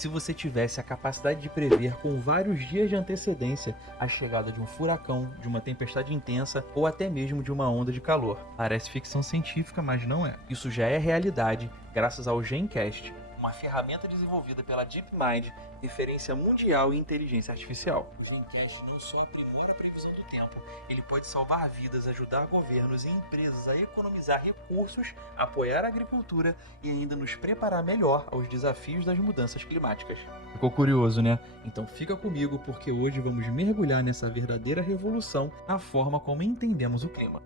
se você tivesse a capacidade de prever com vários dias de antecedência a chegada de um furacão, de uma tempestade intensa ou até mesmo de uma onda de calor? Parece ficção científica, mas não é. Isso já é realidade graças ao GenCast, uma ferramenta desenvolvida pela DeepMind, referência mundial em inteligência artificial. O GenCast não só aprimora a previsão do tempo, ele pode salvar vidas, ajudar governos e empresas a economizar recursos, apoiar a agricultura e ainda nos preparar melhor aos desafios das mudanças climáticas. Ficou curioso, né? Então fica comigo porque hoje vamos mergulhar nessa verdadeira revolução na forma como entendemos o clima.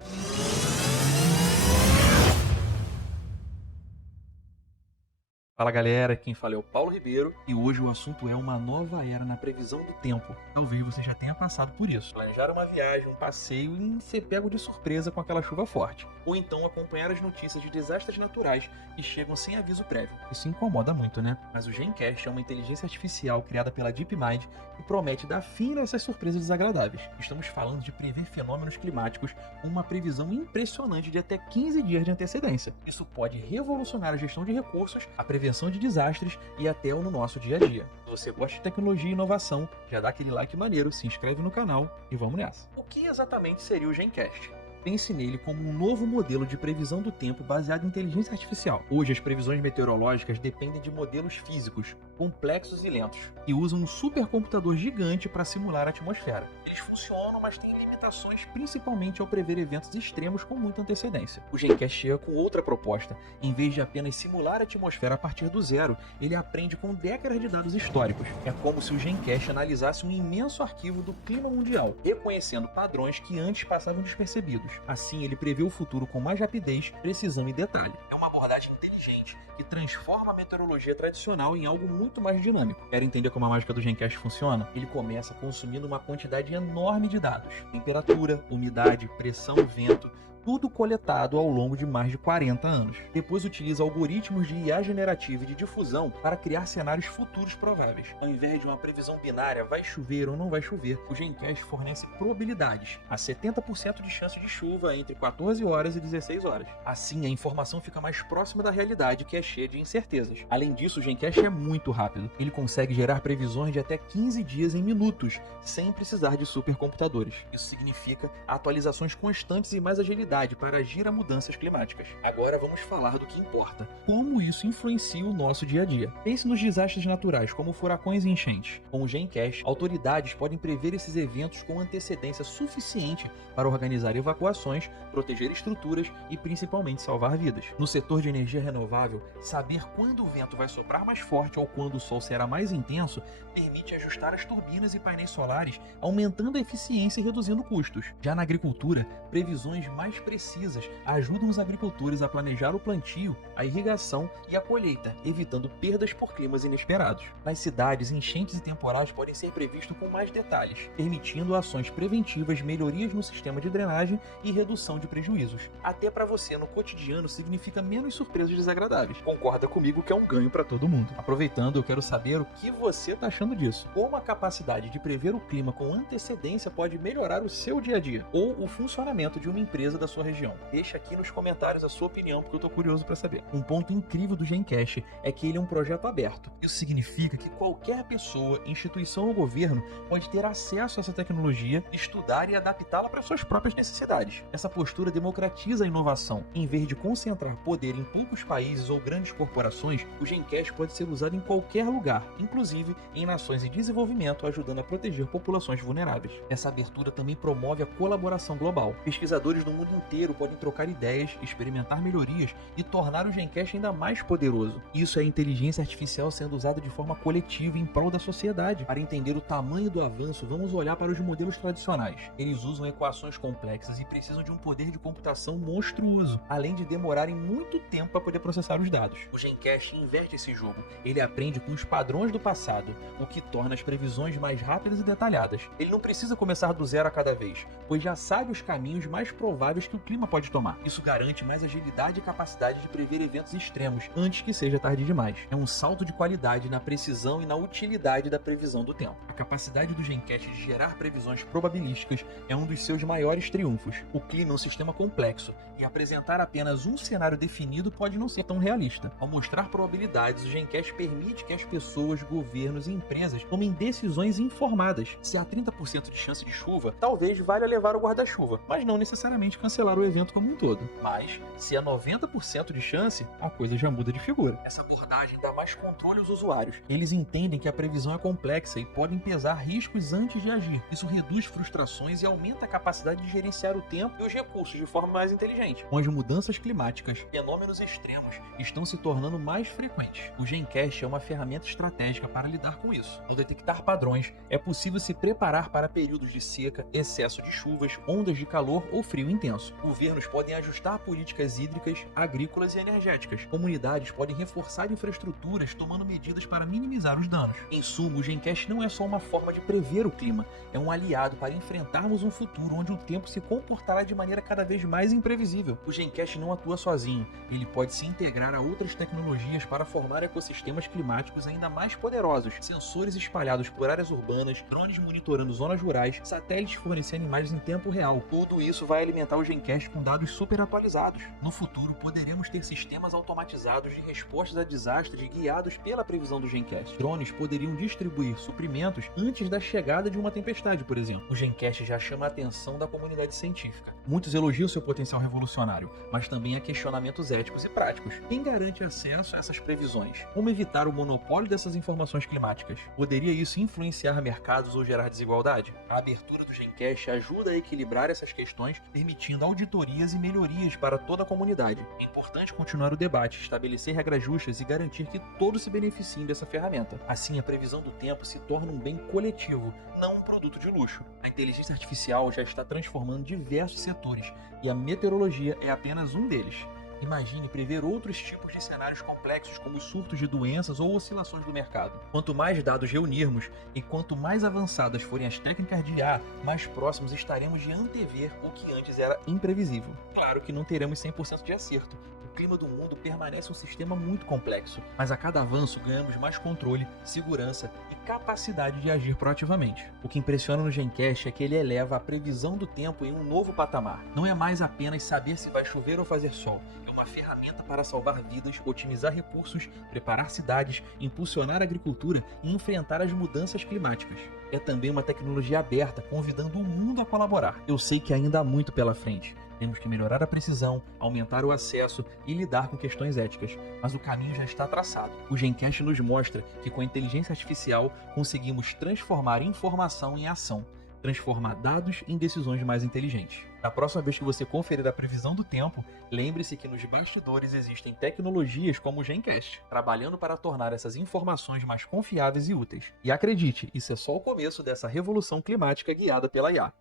Fala galera, quem fala é o Paulo Ribeiro e hoje o assunto é uma nova era na previsão do tempo. Talvez você já tenha passado por isso. Planejar uma viagem, um passeio e ser pego de surpresa com aquela chuva forte. Ou então acompanhar as notícias de desastres naturais que chegam sem aviso prévio. Isso incomoda muito, né? Mas o GenCast é uma inteligência artificial criada pela DeepMind que promete dar fim nessas surpresas desagradáveis. Estamos falando de prever fenômenos climáticos com uma previsão impressionante de até 15 dias de antecedência. Isso pode revolucionar a gestão de recursos, a prevenção de desastres e até o no nosso dia a dia. Se você gosta de tecnologia e inovação, já dá aquele like maneiro, se inscreve no canal e vamos nessa. O que exatamente seria o GenCast? Pense nele como um novo modelo de previsão do tempo baseado em inteligência artificial. Hoje, as previsões meteorológicas dependem de modelos físicos, complexos e lentos, e usam um supercomputador gigante para simular a atmosfera. Eles funcionam, mas têm limitações, principalmente ao prever eventos extremos com muita antecedência. O GenCast chega com outra proposta. Em vez de apenas simular a atmosfera a partir do zero, ele aprende com décadas de dados históricos. É como se o GenCast analisasse um imenso arquivo do clima mundial, reconhecendo padrões que antes passavam despercebidos. Assim, ele prevê o futuro com mais rapidez, precisão e detalhe. É uma abordagem inteligente que transforma a meteorologia tradicional em algo muito mais dinâmico. Quer entender como a mágica do GenCast funciona? Ele começa consumindo uma quantidade enorme de dados. Temperatura, umidade, pressão, vento, tudo coletado ao longo de mais de 40 anos. Depois utiliza algoritmos de IA generativa e de difusão para criar cenários futuros prováveis. Ao invés de uma previsão binária, vai chover ou não vai chover, o GenCast fornece probabilidades. Há 70% de chance de chuva entre 14 horas e 16 horas. Assim, a informação fica mais próxima da realidade, que é cheia de incertezas. Além disso, o GenCast é muito rápido. Ele consegue gerar previsões de até 15 dias em minutos, sem precisar de supercomputadores. Isso significa atualizações constantes e mais agilidade para agir a mudanças climáticas. Agora vamos falar do que importa. Como isso influencia o nosso dia a dia. Pense nos desastres naturais, como furacões e enchentes. Com o GenCast, autoridades podem prever esses eventos com antecedência suficiente para organizar evacuações, proteger estruturas e principalmente salvar vidas. No setor de energia renovável, saber quando o vento vai soprar mais forte ou quando o sol será mais intenso permite ajustar as turbinas e painéis solares, aumentando a eficiência e reduzindo custos. Já na agricultura, previsões mais precisas ajudam os agricultores a planejar o plantio, a irrigação e a colheita, evitando perdas por climas inesperados. Nas cidades, enchentes e temporais podem ser previstos com mais detalhes, permitindo ações preventivas, melhorias no sistema de drenagem e redução de prejuízos. Até para você no cotidiano significa menos surpresas desagradáveis. Concorda comigo que é um ganho para todo mundo. Aproveitando, eu quero saber o que você está achando disso. Como a capacidade de prever o clima com antecedência pode melhorar o seu dia a dia ou o funcionamento de uma empresa da sua região. Deixa aqui nos comentários a sua opinião, porque eu tô curioso para saber. Um ponto incrível do GenCast é que ele é um projeto aberto. Isso significa que qualquer pessoa, instituição ou governo pode ter acesso a essa tecnologia, estudar e adaptá-la para suas próprias necessidades. Essa postura democratiza a inovação. Em vez de concentrar poder em poucos países ou grandes corporações, o GenCast pode ser usado em qualquer lugar, inclusive em nações em desenvolvimento, ajudando a proteger populações vulneráveis. Essa abertura também promove a colaboração global. Pesquisadores do mundo inteiro podem trocar ideias, experimentar melhorias e tornar o GenCast ainda mais poderoso. Isso é a inteligência artificial sendo usada de forma coletiva em prol da sociedade. Para entender o tamanho do avanço, vamos olhar para os modelos tradicionais. Eles usam equações complexas e precisam de um poder de computação monstruoso, além de demorarem muito tempo para poder processar os dados. O GenCast inverte esse jogo. Ele aprende com os padrões do passado, o que torna as previsões mais rápidas e detalhadas. Ele não precisa começar do zero a cada vez, pois já sabe os caminhos mais prováveis que que o clima pode tomar. Isso garante mais agilidade e capacidade de prever eventos extremos antes que seja tarde demais. É um salto de qualidade na precisão e na utilidade da previsão do tempo. A capacidade do Gencast de gerar previsões probabilísticas é um dos seus maiores triunfos. O clima é um sistema complexo e apresentar apenas um cenário definido pode não ser tão realista. Ao mostrar probabilidades, o Gencast permite que as pessoas, governos e empresas tomem decisões informadas. Se há 30% de chance de chuva, talvez valha levar o guarda-chuva, mas não necessariamente cancelar o evento como um todo. Mas, se há 90% de chance, a coisa já muda de figura. Essa abordagem dá mais controle aos usuários. Eles entendem que a previsão é complexa e podem pesar riscos antes de agir. Isso reduz frustrações e aumenta a capacidade de gerenciar o tempo e os recursos de forma mais inteligente. Com as mudanças climáticas, fenômenos extremos estão se tornando mais frequentes. O Gencast é uma ferramenta estratégica para lidar com isso. Ao detectar padrões, é possível se preparar para períodos de seca, excesso de chuvas, ondas de calor ou frio intenso. Governos podem ajustar políticas hídricas, agrícolas e energéticas. Comunidades podem reforçar infraestruturas tomando medidas para minimizar os danos. Em suma, o Gencast não é só uma forma de prever o clima, é um aliado para enfrentarmos um futuro onde o tempo se comportará de maneira cada vez mais imprevisível. O Gencast não atua sozinho, ele pode se integrar a outras tecnologias para formar ecossistemas climáticos ainda mais poderosos. Sensores espalhados por áreas urbanas, drones monitorando zonas rurais, satélites fornecendo imagens em tempo real. Tudo isso vai alimentar o Gencast com dados super atualizados. No futuro, poderemos ter sistemas automatizados de respostas a desastres guiados pela previsão do Gencast. Drones poderiam distribuir suprimentos antes da chegada de uma tempestade, por exemplo. O Gencast já chama a atenção da comunidade científica. Muitos elogiam seu potencial revolucionário, mas também há questionamentos éticos e práticos. Quem garante acesso a essas previsões? Como evitar o monopólio dessas informações climáticas? Poderia isso influenciar mercados ou gerar desigualdade? A abertura do Gencast ajuda a equilibrar essas questões, permitindo auditorias e melhorias para toda a comunidade. É importante continuar o debate, estabelecer regras justas e garantir que todos se beneficiem dessa ferramenta. Assim, a previsão do tempo se torna um bem coletivo, não um produto de luxo. A inteligência artificial já está transformando diversos setores e a meteorologia é apenas um deles. Imagine prever outros tipos de cenários complexos, como surtos de doenças ou oscilações do mercado. Quanto mais dados reunirmos e quanto mais avançadas forem as técnicas de IA, mais próximos estaremos de antever o que antes era imprevisível. Claro que não teremos 100% de acerto. O clima do mundo permanece um sistema muito complexo, mas a cada avanço ganhamos mais controle, segurança e capacidade de agir proativamente. O que impressiona no Gencast é que ele eleva a previsão do tempo em um novo patamar. Não é mais apenas saber se vai chover ou fazer sol. É uma ferramenta para salvar vidas, otimizar recursos, preparar cidades, impulsionar a agricultura e enfrentar as mudanças climáticas. É também uma tecnologia aberta, convidando o mundo a colaborar. Eu sei que ainda há muito pela frente. Temos que melhorar a precisão, aumentar o acesso e lidar com questões éticas, mas o caminho já está traçado. O Gencast nos mostra que com a inteligência artificial conseguimos transformar informação em ação, transformar dados em decisões mais inteligentes. Na próxima vez que você conferir a previsão do tempo, lembre-se que nos bastidores existem tecnologias como o Gencast, trabalhando para tornar essas informações mais confiáveis e úteis. E acredite, isso é só o começo dessa revolução climática guiada pela IA.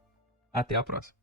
Até a próxima.